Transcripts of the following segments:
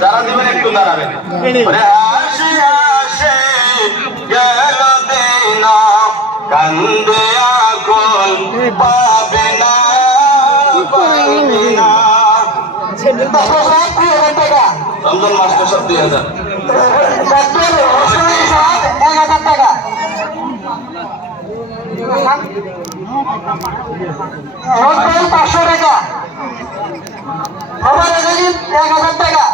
যারা দিবেন একটু দাঁড়াবেন। হাসি হাসি গেল দিনা কান্দে আকুল পাবে না পাবে না। রমজান মাসটা সব 2000 টাকা। নব্বই 500 টাকা। আমার 1000 টাকা।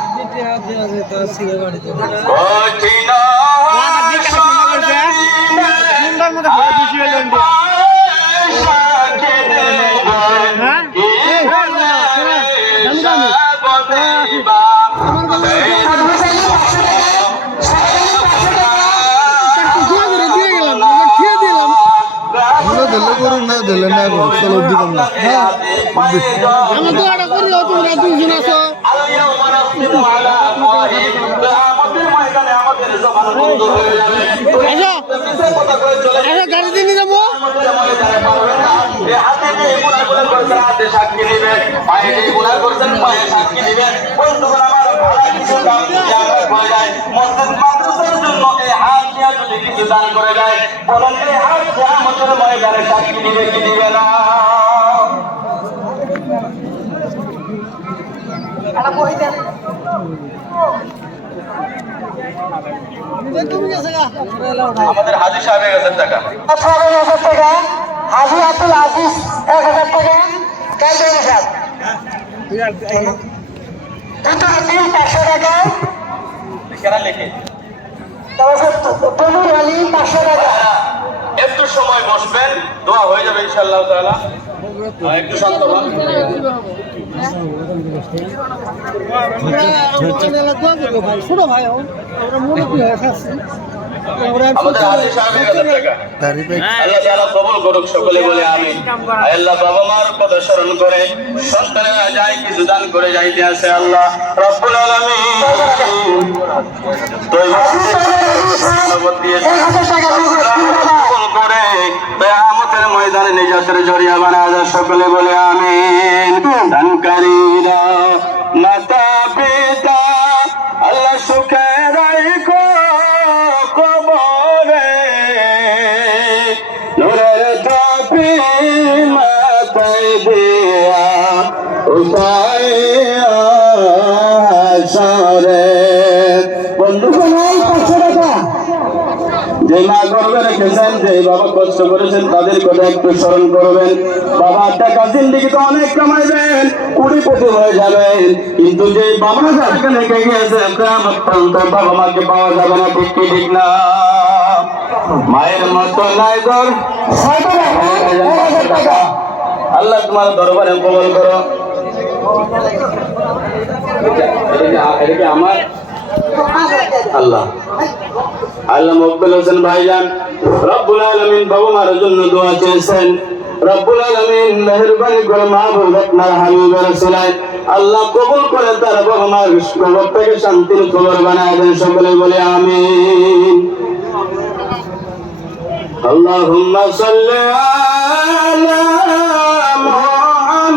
দিলে না চলো দিলাম না আমি তো এটা করি তোমরা দুইজন আছো গাড়ি দিয়ে যাবো সাক্ষী দিবেন পায়ে গুণা করছেন পায়ে সাক্ষী দিবেন বন্ধুগণ আমার ভালো কিছু দান করে যায় মসজিদ মাদ্রাসার জন্য এই হাত দিয়া যদি কিছু দান করে যায় বলেন এই হাত কিয়ামতের ময়দানে সাক্ষী দিবে কি দিবে না? আমাদের হাজি সাহেবের 1000 টাকা। 1000 টাকা। হাজি আব্দুল আজিজ 1000 টাকা। কালদরি সাহেব 500 টাকা। কেনা লিখে তনুর আলী 500 টাকা। একটু সময় বসবেন, দোয়া হয়ে যাবে ইনশাআল্লাহ তাআলা। একটু শান্ত হন। ছোট ভাই আমরা মুরব্বী হয়ে গেছি। আমাদের হাজি সাহেবের 1000 টাকা। আল্লাহ তাআলা কবুল করুক, সকলে বলে আমিন। আল্লাহ বাবা মার কথা স্মরণ করে সন্তানেরা যায় কিছু দান করে যাইতে আছে আল্লাহ রব্বুল আলামিন কবুল করে কিয়ামতের ময়দানে নিজাতের জরিয়া বানায় দেয়, সকলে বলে আমিন। দানকারীরা মাতা পিতা আল্লাহ সুখে রাখো কবরে নূরের টুপি মাথায় দিয়া উঠাইয়া হাসরে। বন্ধুগণ 500 টাকা। যে মা গর্বে রেখেছেন, যে বাবা কষ্ট করেছেন তাদের কথা একটু স্মরণ করবেন। বাবা টাকা জিন্দিগিতে অনেক কামাইবেন, কোটিপতি হয়ে যাবেন, কিন্তু যে বাবা টাকা রেখে গিয়েছে বাবা মাকে পাওয়া যাবে না, ঠিক কি ঠিক না? মায়ের মতো নাই গর। আল্লাহ তোমার দরবারে কবুল করো। এটা কি আমার আল্লাহ আল্লাহ মকবুল হোসেন ভাইজান রব্বুল আলামিন বাবা মার জন্য দোয়া চেয়েছেন। রব্বুল আলামিন মেহেরবানি করে মাহবুব আপনার হাবিবের রাসূলাই আল্লাহ কবুল করে তার বাবা মার কবর থেকে শান্তির কবর বানায় দেন, সকলে বলে আমিন। আল্লাহুম্মা সাল্লি আলা মুহাম্মাদ